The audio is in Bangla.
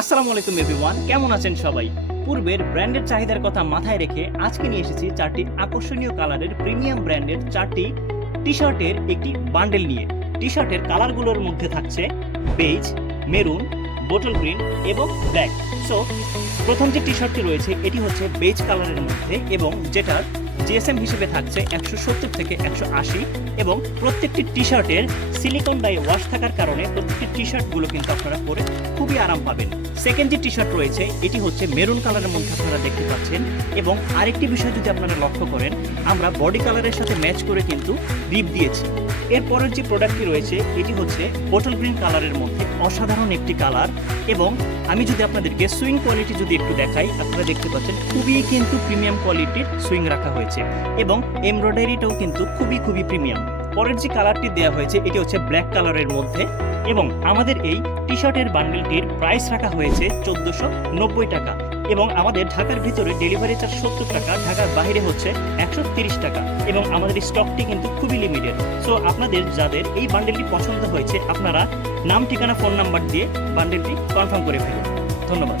আসসালামু আলাইকুম এভরিওয়ান, কেমন আছেন সবাই? পূর্বের ব্র্যান্ডের চাহিদার কথা মাথায় রেখে আজকে নিয়ে এসেছি চারটি আকর্ষণীয় কালারের প্রিমিয়াম ব্র্যান্ডের চারটি টি শার্টের একটি বান্ডেল নিয়ে। টি শার্টের কালারগুলোর মধ্যে থাকছে বেজ, মেরুন, বোটল গ্রিন এবং ব্ল্যাক। সো প্রথম যে টি শার্টটি রয়েছে এটি হচ্ছে বেজ কালারের মধ্যে এবং যেটার জিএসএম হিসেবে থাকছে 170 থেকে 180 এবং প্রত্যেকটি টি শার্টের সিলিকন ডাই ওয়াশ থাকার কারণে প্রত্যেকটি টি শার্টগুলো কিন্তু আপনারা পরে খুবই আরাম পাবেন। সেকেন্ড যে টি শার্ট রয়েছে এটি হচ্ছে মেরুন কালারের মধ্যে আপনারা দেখতে পাচ্ছেন এবং আরেকটি বিষয় যদি আপনারা লক্ষ্য করেন, আমরা বডি কালারের সাথে ম্যাচ করে কিন্তু রিপ দিয়েছি। এরপরের যে প্রোডাক্টটি রয়েছে এটি হচ্ছে বোটল গ্রিন কালারের মধ্যে অসাধারণ একটি কালার এবং আমি যদি আপনাদেরকে সুইং কোয়ালিটি যদি একটু দেখাই, আপনারা দেখতে পাচ্ছেন খুবই কিন্তু প্রিমিয়াম কোয়ালিটির সুইং রাখা হয়েছে এবং এমব্রয়ডারিটাও কিন্তু খুবই প্রিমিয়াম। পরের যে কালারটি দেওয়া হয়েছে এটি হচ্ছে ব্ল্যাক কালারের মধ্যে এবং আমাদের এই টি শার্টের বান্ডেলটির প্রাইস রাখা হয়েছে 1490 টাকা এবং আমাদের ঢাকার ভিতরে ডেলিভারি চার্জ 70 টাকা, ঢাকার বাইরে হচ্ছে 130 টাকা এবং আমাদের স্টকটি কিন্তু খুবই লিমিটেড। সো আপনাদের যাদের এই বান্ডেলটি পছন্দ হয়েছে আপনারা নাম, ঠিকানা, ফোন নাম্বার দিয়ে বান্ডেলটি কনফার্ম করে ফেলুন। ধন্যবাদ।